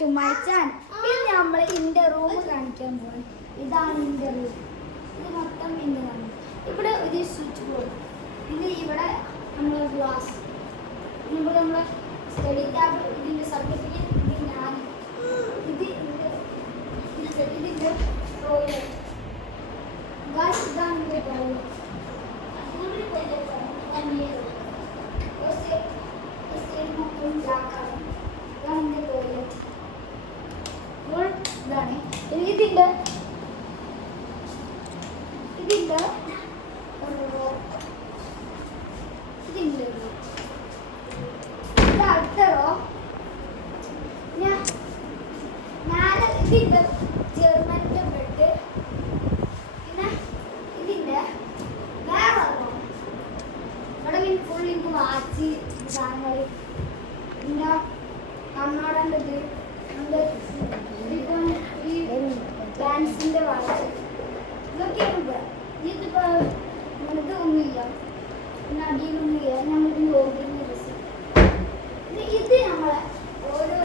To my channel. ഇന്ന് നമ്മൾ എൻ്റെ റൂം കാണിക്കാൻ പോകണം. ഇതാണ് എൻ്റെ റൂം. ഇത് മൊത്തം എൻ്റെതാണ്. ഇവിടെ ഒരു സ്വിച്ച് ബോർഡ്, ഇത് ഇവിടെ നമ്മൾ ഗ്ലാസ്, ഇവിടെ നമ്മളെ സ്റ്റഡി ടേബിൾ, ഇതിൻ്റെ സർട്ടിഫിക്കറ്റ്, ഇത് ഞാൻ, ഇതിൻ്റെ ടോയ്ലറ്റ്. ഗായ്സ് ഇതാണ് എൻ്റെ ടോയ്ലറ്റ്. ഇതിൻ്റെ ജർമ്മൻ്റെ ബെഡ്. പിന്നെ ഇതിൻ്റെ വേറെ ഇവിടെ പിന്നെ ഫുൾ എനിക്ക് വാച്ച് സാധനങ്ങൾ, പിന്നെ കണ്ണാടൻ്റെ ഇത്, ഈ ഡാൻസിൻ്റെ വാച്ച്, ഇതൊക്കെയാണ് ഇവിടെ. ഇതിപ്പോൾ ഇങ്ങനത്തെ ഒന്നുമില്ല, പിന്നെ അടിയിലൊന്നുമില്ല. ഞങ്ങൾക്ക് യോഗിൻ്റെ ഡ്രസ്സ്. ഇത് നമ്മളെ ഓരോ